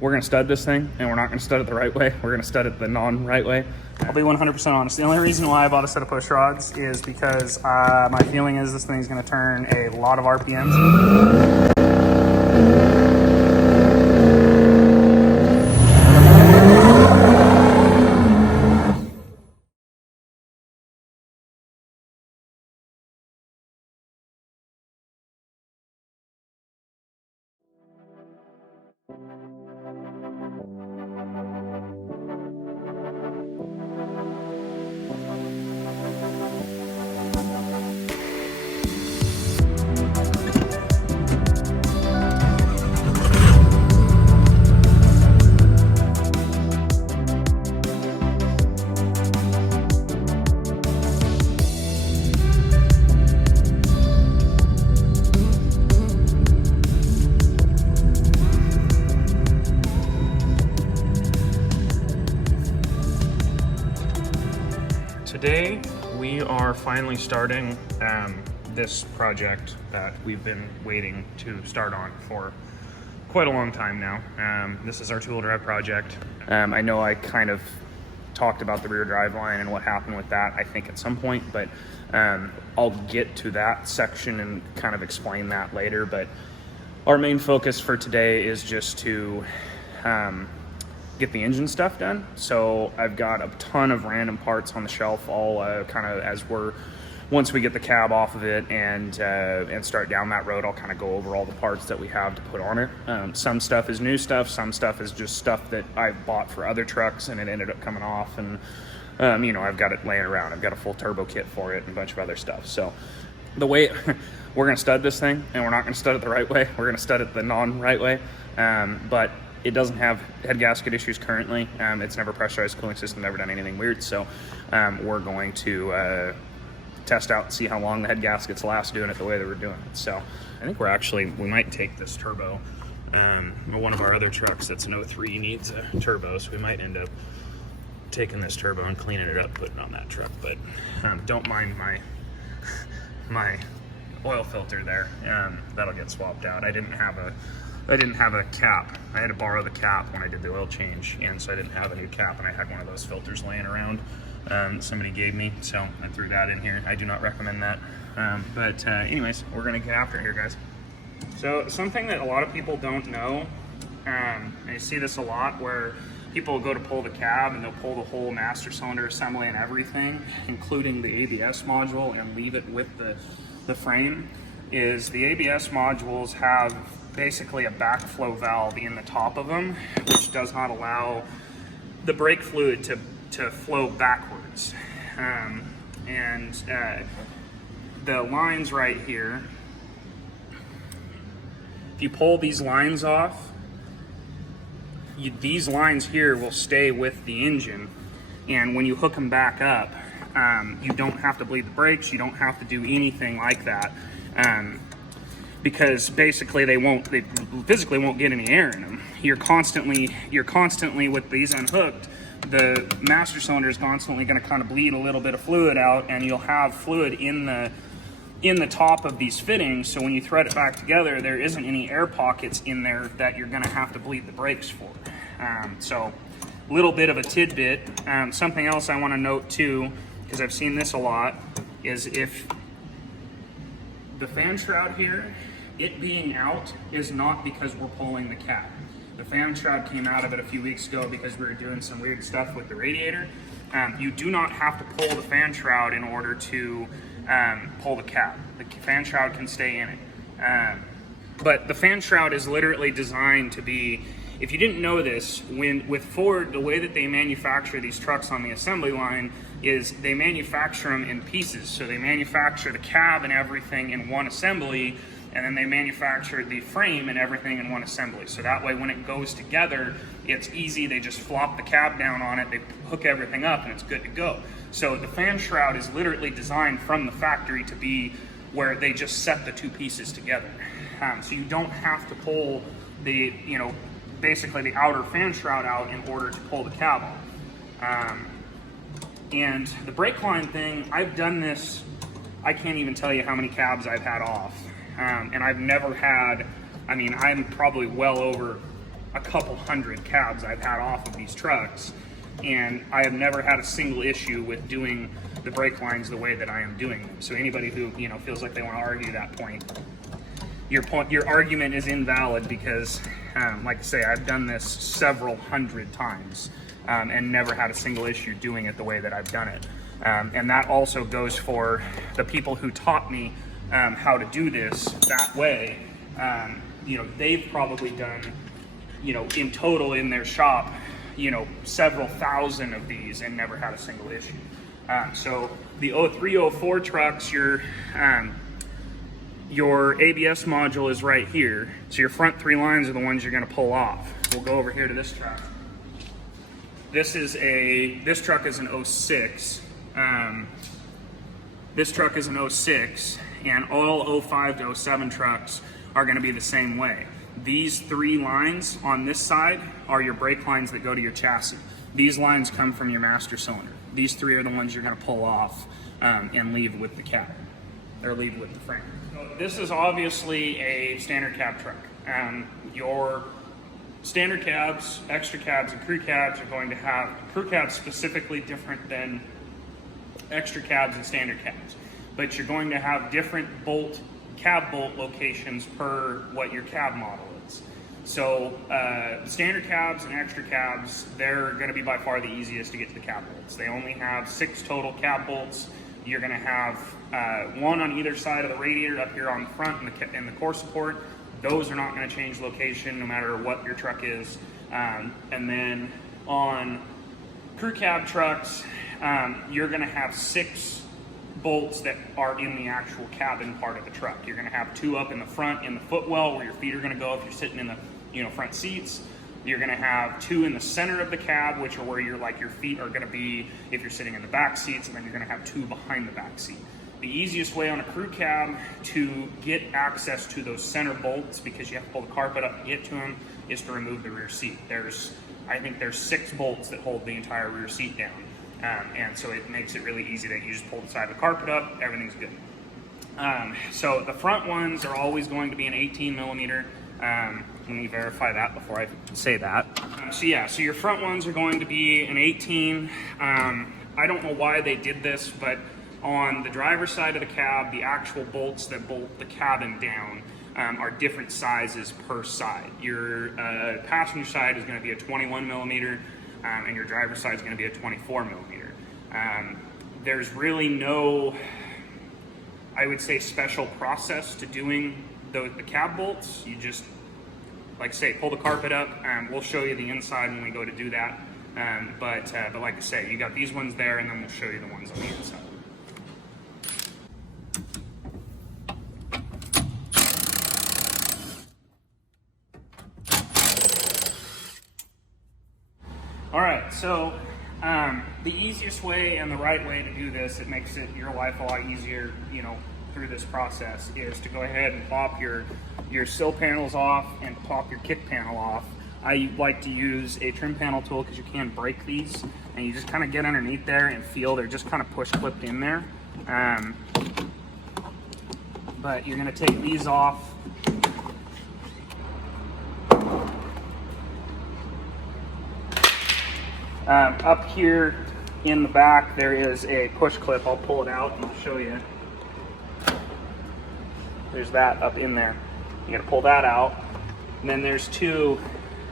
we're gonna stud this thing, and we're not gonna stud it the right way. We're gonna stud it the non-right way. I'll be 100% honest. The only reason why I bought a set of push rods is because my feeling is this thing's gonna turn a lot of RPMs. Today, we are finally starting this project that we've been waiting to start on for quite a long time now. This is our two-wheel drive project. I know I kind of talked about the rear drive line and what happened with that, I think, at some point, but I'll get to that section and kind of explain that later. But our main focus for today is just to get the engine stuff done. So I've got a ton of random parts on the shelf, all kind of once we get the cab off of it and start down that road, I'll kind of go over all the parts that we have to put on it. Some stuff is new stuff, some stuff is just stuff that I've bought for other trucks and it ended up coming off, and you know, I've got it laying around. I've got a full turbo kit for it and a bunch of other stuff. So the way we're gonna stud this thing, and we're not gonna stud it the right way, we're gonna stud it the non-right way, but it doesn't have head gasket issues currently. It's never pressurized cooling system, never done anything weird. So we're going to test out and see how long the head gaskets last doing it the way that we're doing it. So I think we might take this turbo. One of our other trucks that's an 03 needs a turbo, so we might end up taking this turbo and cleaning it up, putting it on that truck. But don't mind my oil filter there. That'll get swapped out. I didn't have a cap. I had to borrow the cap when I did the oil change, and so I didn't have a new cap, and I had one of those filters laying around somebody gave me, so I threw that in here. I do not recommend that. But anyways, we're gonna get after it here, guys. So something that a lot of people don't know, and you see this a lot, where people go to pull the cab and they'll pull the whole master cylinder assembly and everything, including the ABS module, and leave it with the frame, is the ABS modules have basically a backflow valve in the top of them, which does not allow the brake fluid to flow backwards. The lines right here, if you pull these lines off, these lines here will stay with the engine, and when you hook them back up, you don't have to bleed the brakes, you don't have to do anything like that. Because basically they physically won't get any air in them. You're constantly with these unhooked, the master cylinder is constantly going to kind of bleed a little bit of fluid out, and you'll have fluid in the top of these fittings. So when you thread it back together, there isn't any air pockets in there that you're going to have to bleed the brakes for. So a little bit of a tidbit. Something else I want to note too, because I've seen this a lot, is if the fan shroud here, it being out is not because we're pulling the cab. The fan shroud came out of it a few weeks ago because we were doing some weird stuff with the radiator. You do not have to pull the fan shroud in order to pull the cab. The fan shroud can stay in it. But the fan shroud is literally designed to be, if you didn't know this, with Ford, the way that they manufacture these trucks on the assembly line is they manufacture them in pieces. So they manufacture the cab and everything in one assembly, and then they manufacture the frame and everything in one assembly. So that way when it goes together, it's easy. They just flop the cab down on it, they hook everything up, and it's good to go. So the fan shroud is literally designed from the factory to be where they just set the two pieces together. So you don't have to pull the, basically the outer fan shroud out in order to pull the cab off. And the brake line thing, I've done this, I can't even tell you how many cabs I've had off. And I've never had, I'm probably well over a couple hundred cabs I've had off of these trucks, and I have never had a single issue with doing the brake lines the way that I am doing them. So anybody who, you know, feels like they want to argue that point, your argument is invalid, because like I say, I've done this several hundred times and never had a single issue doing it the way that I've done it. And that also goes for the people who taught me how to do this that way. You know, they've probably done, you know, in total in their shop, you know, several thousand of these and never had a single issue. So the 03, 04 trucks, your ABS module is right here. So your front three lines are the ones you're going to pull off. We'll go over here to this truck. This truck is an 06. This truck is an 06, and all 05 to 07 trucks are going to be the same way. These three lines on this side are your brake lines that go to your chassis. These lines come from your master cylinder. These three are the ones you're going to pull off and leave with the cab, or leave with the frame. So this is obviously a standard cab truck. Your standard cabs, extra cabs, and crew cabs are going to have crew cabs specifically different than extra cabs and standard cabs, but you're going to have different cab bolt locations per what your cab model is. So standard cabs and extra cabs, they're going to be by far the easiest to get to the cab bolts. They only have 6 total cab bolts. You're going to have one on either side of the radiator up here on the front in the core support. Those are not going to change location no matter what your truck is. And then on crew cab trucks, you're going to have 6 bolts that are in the actual cabin part of the truck. You're going to have 2 up in the front in the footwell where your feet are going to go if you're sitting in the front seats. You're going to have 2 in the center of the cab, which are where your feet are going to be if you're sitting in the back seats, and then you're going to have 2 behind the back seat. The easiest way on a crew cab to get access to those center bolts, because you have to pull the carpet up to get to them, is to remove the rear seat. I think there's 6 bolts that hold the entire rear seat down. And so it makes it really easy that you just pull the side of the carpet up, everything's good. So the front ones are always going to be an 18 millimeter. Let me verify that before I say that. So your front ones are going to be an 18. I don't know why they did this, but on the driver's side of the cab, the actual bolts that bolt the cabin down are different sizes per side. Your passenger side is going to be a 21 millimeter, and your driver's side is going to be a 24 millimeter. There's really no, I would say, special process to doing the cab bolts. You just, like I say, pull the carpet up, and we'll show you the inside when we go to do that. But like I say, you got these ones there, and then we'll show you the ones on the inside. All right, so the easiest way and the right way to do this, it makes your life a lot easier, through this process, is to go ahead and pop your sill panels off and pop your kick panel off. I like to use a trim panel tool because you can break these, and you just kind of get underneath there and feel they're just kind of push clipped in there. But you're going to take these off. Up here in the back there is a push clip. I'll pull it out and I'll show you. There's that up in there. You're gonna pull that out. And then there's 2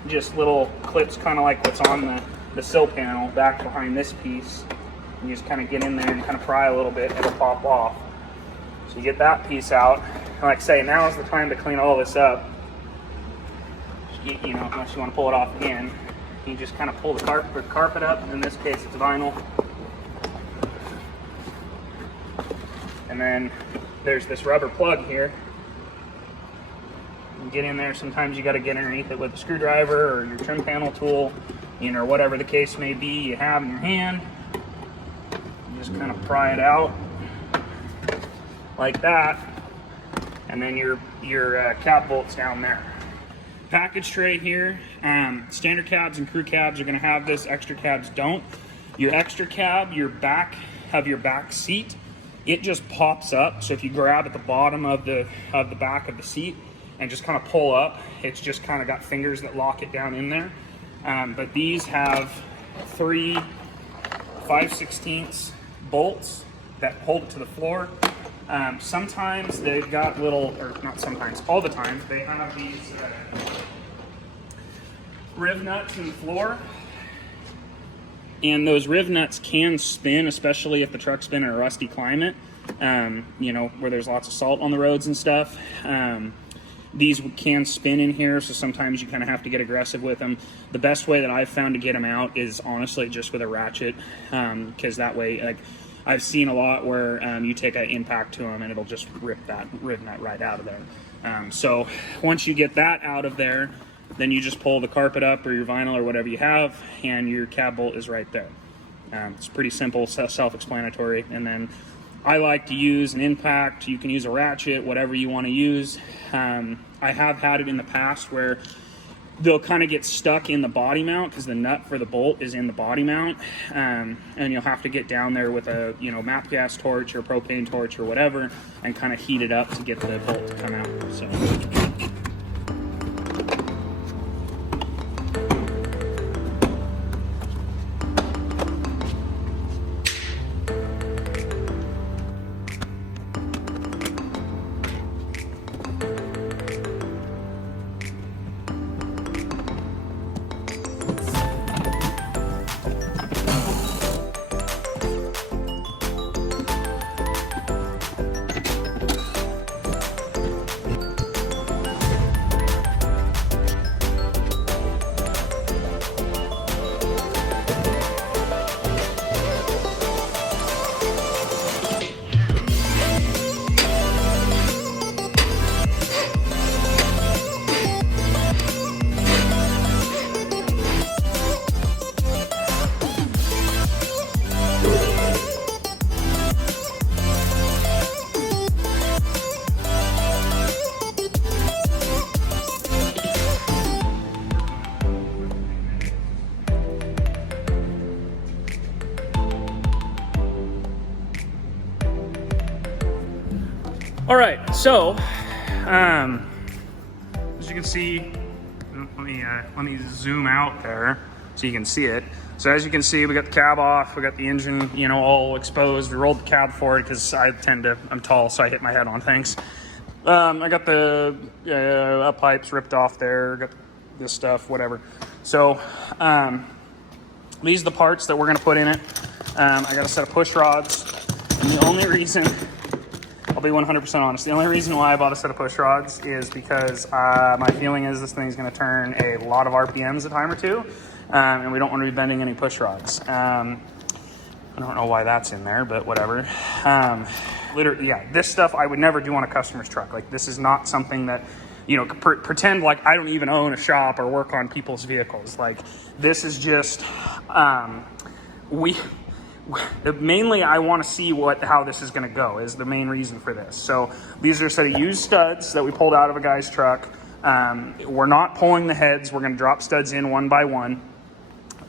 just little clips, kind of like what's on the sill panel back behind this piece. You just kind of get in there and kind of pry a little bit, it'll pop off. So you get that piece out. And like I say, now is the time to clean all this up. Unless you want to pull it off again. You just kind of pull the carpet up. In this case, it's vinyl. And then there's this rubber plug here. You get in there. Sometimes you got to get underneath it with a screwdriver or your trim panel tool, or whatever the case may be you have in your hand. You just kind of pry it out like that, and then your cab bolt's down there. Package tray here. Standard cabs and crew cabs are going to have this. Extra cabs don't. Your extra cab, your back seat, it just pops up. So if you grab at the bottom of the back of the seat, and just kind of pull up. It's just kind of got fingers that lock it down in there. But these have 3 5/16 bolts that hold it to the floor. Sometimes they've got little, or not sometimes, all the time, they have these riv nuts in the floor. And those riv nuts can spin, especially if the truck's been in a rusty climate, you know, where there's lots of salt on the roads and stuff. These can spin in here, so sometimes you kind of have to get aggressive with them. The best way that I've found to get them out is honestly just with a ratchet, because that way, like, I've seen a lot where you take an impact to them and it'll just rip that riv nut right out of there. So once you get that out of there, then you just pull the carpet up or your vinyl or whatever you have, and your cab bolt is right there. It's pretty simple, self-explanatory. And then I like to use an impact. You can use a ratchet, whatever you want to use. I have had it in the past where they'll kind of get stuck in the body mount because the nut for the bolt is in the body mount, and you'll have to get down there with a, you know, MAP gas torch or propane torch or whatever and kind of heat it up to get the bolt to come out. So. All right, so as you can see, let me zoom out there so you can see it. So as you can see, we got the cab off, we got the engine, you know, all exposed. We rolled the cab forward because I'm tall, so I hit my head on things. I got the up pipes ripped off there, got this stuff, whatever. So these are the parts that we're gonna put in it. I got a set of push rods, and the only reason, I'll be 100% honest, the only reason why I bought a set of push rods is because my feeling is this thing's going to turn a lot of RPMs a time or two, and we don't want to be bending any push rods. I don't know why that's in there, but whatever. Literally, yeah, this stuff I would never do on a customer's truck. Like, this is not something that, you know, pretend like I don't even own a shop or work on people's vehicles. Like, this is just, mainly I want to see how this is going to go is the main reason for this. So these are a set of used studs that we pulled out of a guy's truck. We're not pulling the heads. We're going to drop studs in one by one,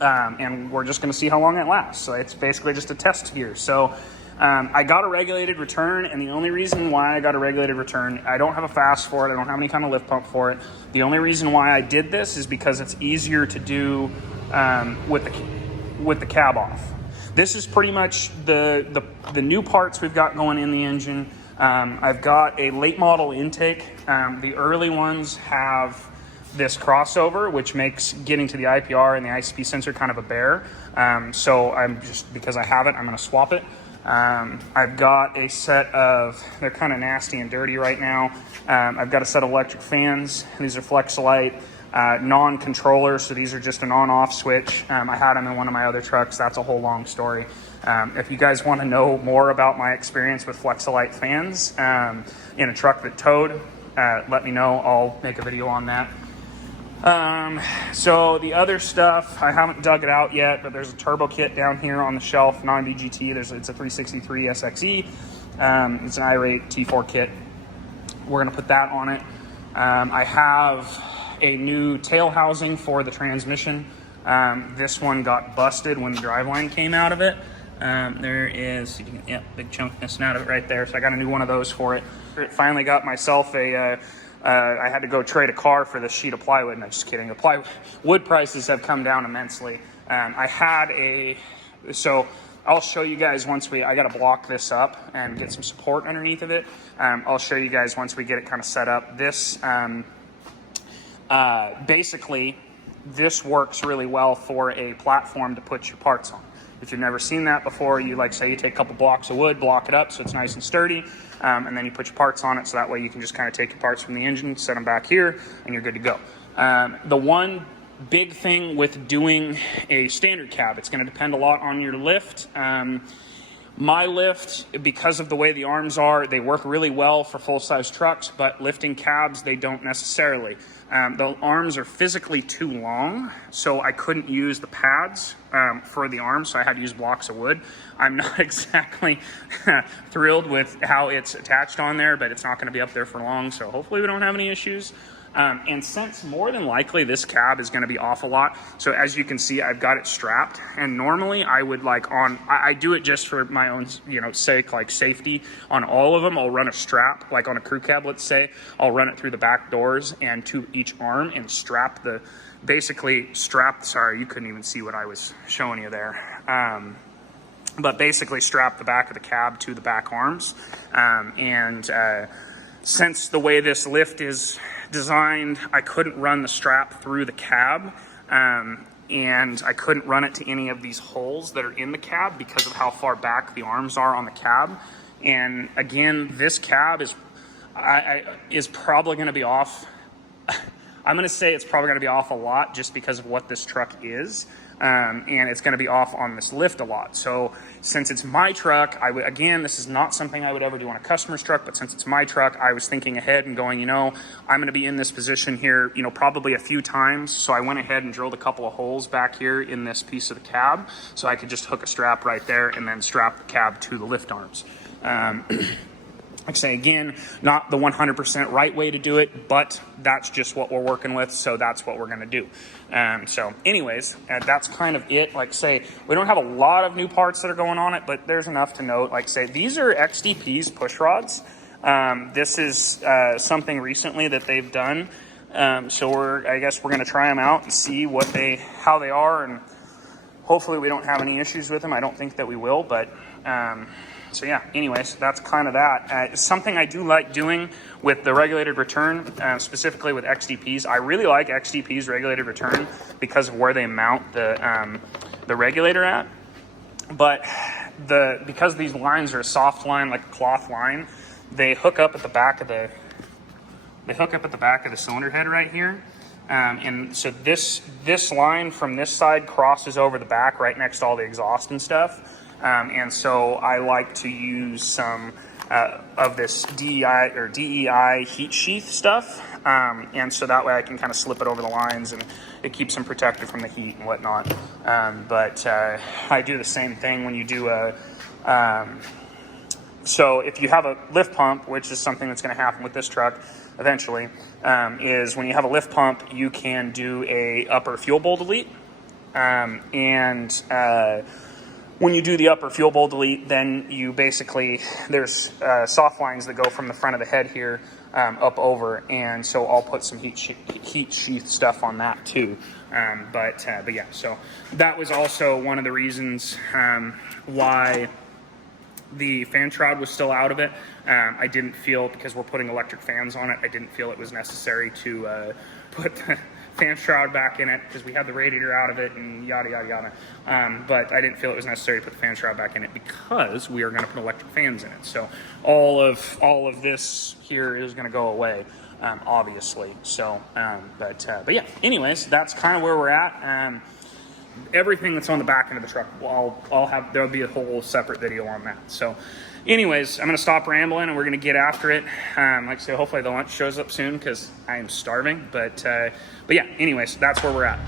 and we're just going to see how long it lasts. So it's basically just a test here. So I got a regulated return, and the only reason why I got a regulated return, I don't have a fast for it. I don't have any kind of lift pump for it. The only reason why I did this is because it's easier to do with the cab off. This is pretty much the new parts we've got going in the engine. I've got a late model intake. The early ones have this crossover, which makes getting to the IPR and the ICP sensor kind of a bear. So I'm just, because I have it, I'm gonna swap it. I've got a set of, they're kind of nasty and dirty right now. I've got a set of electric fans. These are Flex-a-lite. Non-controller, so these are just an on-off switch. I had them in one of my other trucks. That's a whole long story. If you guys want to know more about my experience with Flex-a-lite fans in a truck that towed, let me know. I'll make a video on that. So the other stuff, I haven't dug it out yet, but there's a turbo kit down here on the shelf, non-VGT. It's a 363 SXE. It's an I-rate T4 kit. We're going to put that on it. I have a new tail housing for the transmission. This one got busted when the driveline came out of it. There is, big chunk missing out of it right there. So I got a new one of those for it. Finally got myself a I had to go trade a car for this sheet of plywood. No, just kidding. The wood prices have come down immensely. So I'll show you guys once I got to block this up and get some support underneath of it. I'll show you guys once we get it kind of set up. This, basically, this works really well for a platform to put your parts on. If you've never seen that before, you say you take a couple blocks of wood, block it up so it's nice and sturdy, and then you put your parts on it, so that way you can just kind of take your parts from the engine, set them back here, and you're good to go. The one big thing with doing a standard cab, it's going to depend a lot on your lift. My lift, because of the way the arms are, they work really well for full-size trucks, but lifting cabs, they don't necessarily. The arms are physically too long, so I couldn't use the pads for the arms, so I had to use blocks of wood. I'm not exactly thrilled with how it's attached on there, but it's not going to be up there for long, so hopefully we don't have any issues. And since more than likely this cab is going to be off a lot, so as you can see, I've got it strapped, and normally I would I do it just for my own, sake, like safety. On all of them, I'll run a strap, like on a crew cab, let's say, I'll run it through the back doors and to each arm and sorry, you couldn't even see what I was showing you there. But basically strap the back of the cab to the back arms. Since the way this lift is designed, I couldn't run the strap through the cab, and I couldn't run it to any of these holes that are in the cab because of how far back the arms are on the cab. And again, this cab is probably going to be off. I'm going to say it's probably going to be off a lot just because of what this truck is. And it's going to be off on this lift a lot. So since it's my truck, again, this is not something I would ever do on a customer's truck, but since it's my truck, I was thinking ahead and going, I'm going to be in this position here, probably a few times. So I went ahead and drilled a couple of holes back here in this piece of the cab, so I could just hook a strap right there and then strap the cab to the lift arms. Like I say, again, not the 100% right way to do it, but that's just what we're working with, so that's what we're going to do. So anyways, that's kind of it. Like I say, we don't have a lot of new parts that are going on it, but there's enough to note. Like I say, these are XDP's push rods. This is something recently that they've done. So I guess we're going to try them out and see how they are, and hopefully we don't have any issues with them. I don't think that we will, but so yeah, anyways, that's kind of that. Something I do like doing with the regulated return, specifically with XDPs. I really like XDP's regulated return because of where they mount the regulator at. But because these lines are a soft line, like a cloth line, they hook up at the back of the cylinder head right here. And so this line from this side crosses over the back right next to all the exhaust and stuff. And so I like to use some of this DEI heat sheath stuff. And so that way I can kind of slip it over the lines and it keeps them protected from the heat and whatnot. But I do the same thing when you do so if you have a lift pump, which is something that's going to happen with this truck eventually, is when you have a lift pump, you can do a upper fuel bowl delete. When you do the upper fuel bowl delete, then you basically, there's soft lines that go from the front of the head here up over, and so I'll put some heat sheath stuff on that too. But yeah, so that was also one of the reasons why the fan shroud was still out of it. I didn't feel, because we're putting electric fans on it, I didn't feel it was necessary to put the fan shroud back in it because we had the radiator out of it and yada yada yada. But I didn't feel it was necessary to put the fan shroud back in it because we are going to put electric fans in it. So all of this here is going to go away, obviously. So, but yeah. Anyways, that's kind of where we're at. Everything that's on the back end of the truck, there'll be a whole separate video on that. So anyways, I'm going to stop rambling and we're going to get after it. Like I say, hopefully the lunch shows up soon because I am starving. But yeah, anyways, that's where we're at.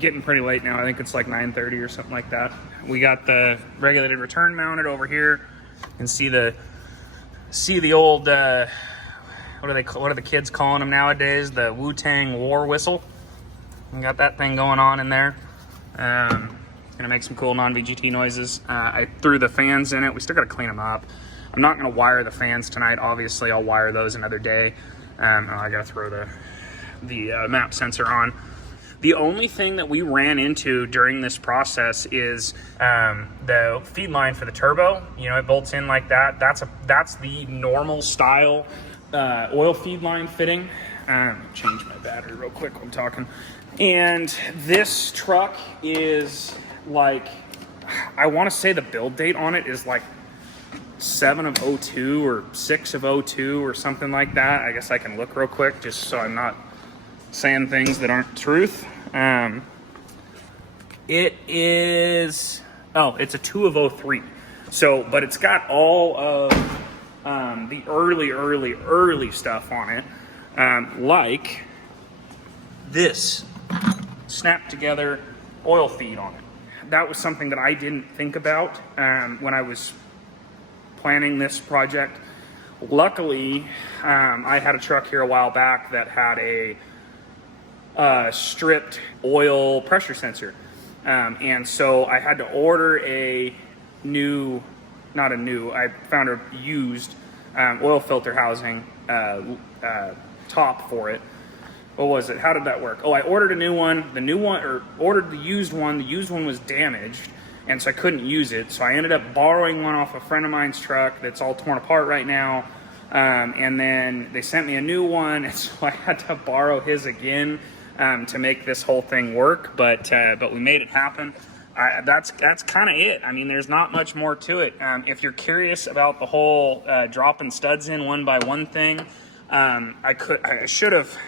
getting pretty late now. I think it's like 9:30 or something like that. We got the regulated return mounted over here. You can see the old what are the kids calling them nowadays? The Wu-Tang war whistle. We got that thing going on in there. It's gonna make some cool non-VGT noises. I threw the fans in it. We still gotta clean them up. I'm not gonna wire the fans tonight. Obviously, I'll wire those another day. I gotta throw the map sensor on. The only thing that we ran into during this process is the feed line for the turbo. You know, it bolts in like that. That's the normal style oil feed line fitting. Change my battery real quick while I'm talking. And this truck is like, I want to say the build date on it is like 7 of 02 or 6 of 02 or something like that. I guess I can look real quick just so I'm not saying things that aren't truth. It is, it's a 2 of 03. So, but it's got all of the early stuff on it, like this snapped together oil feed on it. That was something that I didn't think about when I was planning this project. Luckily, I had a truck here a while back that had a stripped oil pressure sensor, and so I had to order I found a used oil filter housing top for it. What was it? How did that work? I ordered a new one. Ordered the used one. The used one was damaged, and so I couldn't use it. So I ended up borrowing one off a friend of mine's truck that's all torn apart right now. And then they sent me a new one, and so I had to borrow his again to make this whole thing work. But we made it happen. That's kind of it. I mean, there's not much more to it. If you're curious about the whole dropping studs in one by one thing, I should have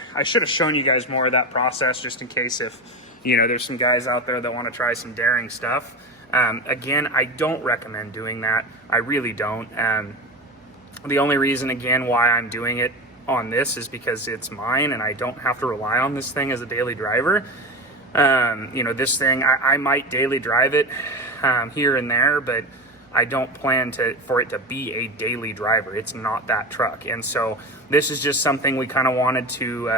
shown you guys more of that process, just in case if there's some guys out there that want to try some daring stuff. Again, I don't recommend doing that. I really don't. The only reason, again, why I'm doing it on this is because it's mine and I don't have to rely on this thing as a daily driver. This thing, I might daily drive it here and there, but I don't plan for it to be a daily driver. It's not that truck. And so this is just something we kind of wanted to,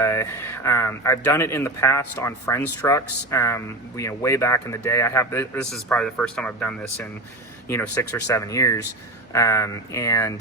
I've done it in the past on friends' trucks, way back in the day. This is probably the first time I've done this in, 6 or 7 years. And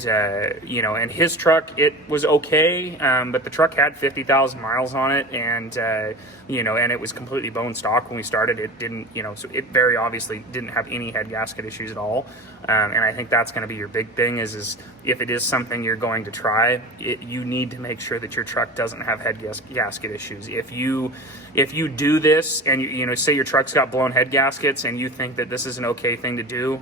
his truck, it was okay, but the truck had 50,000 miles on it, and and it was completely bone stock when we started. It didn't, so it very obviously didn't have any head gasket issues at all. And I think that's going to be your big thing is if it is something you're going to try, you need to make sure that your truck doesn't have head gasket issues. If you do this and say your truck's got blown head gaskets and you think that this is an okay thing to do,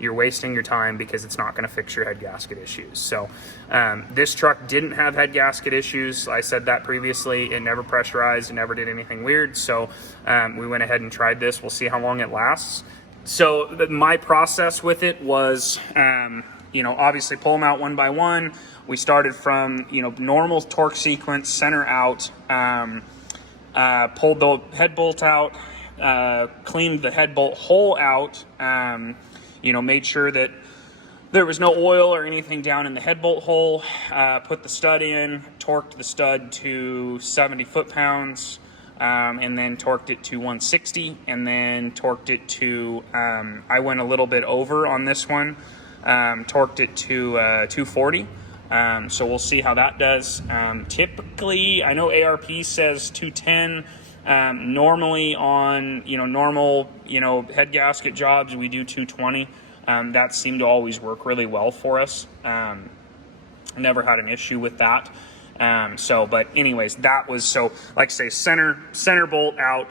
you're wasting your time because it's not going to fix your head gasket issues. So this truck didn't have head gasket issues. I said that previously. It never pressurized. It never did anything weird. So we went ahead and tried this. We'll see how long it lasts. So my process with it was, obviously pull them out one by one. We started from, normal torque sequence, center out, pulled the head bolt out, cleaned the head bolt hole out, made sure that there was no oil or anything down in the head bolt hole, put the stud in, torqued the stud to 70 foot-pounds, and then torqued it to 160, and then torqued it to, I went a little bit over on this one, torqued it to 240. So we'll see how that does. Typically, I know ARP says 210. Normally on, normal, head gasket jobs, we do 220. That seemed to always work really well for us. Never had an issue with that. But anyways, that was, so like I say, center bolt out,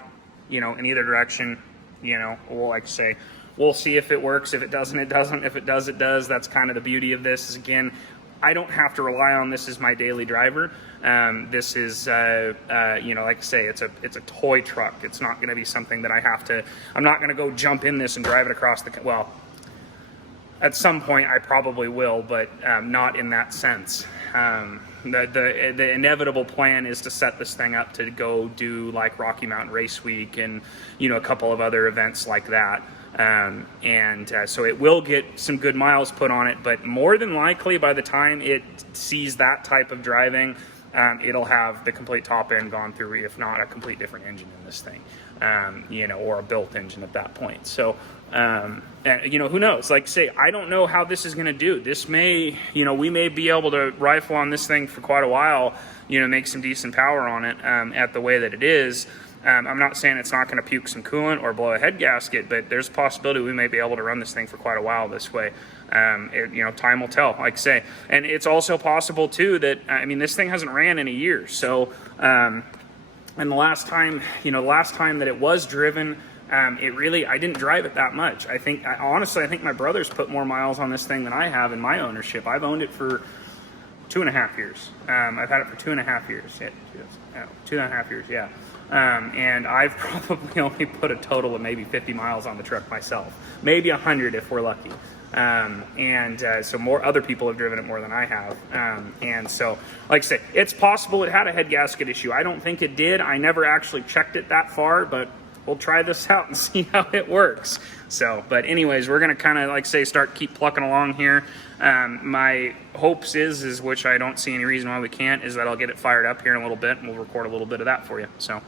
in either direction, we'll see if it works. If it doesn't, it doesn't. If it does, it does. That's kind of the beauty of this is, again, I don't have to rely on this as my daily driver. This is, like I say, it's a toy truck. It's not going to be something that I'm not going to go jump in this and drive it across well, at some point I probably will, but not in that sense. the inevitable plan is to set this thing up to go do like Rocky Mountain Race Week and, you know, a couple of other events like that. So it will get some good miles put on it, but more than likely by the time it sees that type of driving, it'll have the complete top end gone through, if not a complete different engine in this thing, you know, or a built engine at that point. So, and, you know, who knows? Like say, I don't know how this is going to do. This may, you know, we may be able to rifle on this thing for quite a while, you know, make some decent power on it at the way that it is. I'm not saying it's not going to puke some coolant or blow a head gasket, but there's a possibility we may be able to run this thing for quite a while this way. You know, time will tell, like I say. And it's also possible too that, I mean, this thing hasn't ran in a year. So, and the last time that it was driven, it really, I didn't drive it that much. Honestly, I think my brother's put more miles on this thing than I have in my ownership. I've owned it for 2.5 years. I've had it for 2.5 years. 2.5 years, yeah. And I've probably only put a total of maybe 50 miles on the truck myself, maybe 100 if we're lucky. So more other people have driven it more than I have. And so, like I say, it's possible it had a head gasket issue. I don't think it did. I never actually checked it that far, but we'll try this out and see how it works. So, but anyways, we're going to kind of, like say, keep plucking along here. My hopes is which I don't see any reason why we can't, is that I'll get it fired up here in a little bit and we'll record a little bit of that for you. So.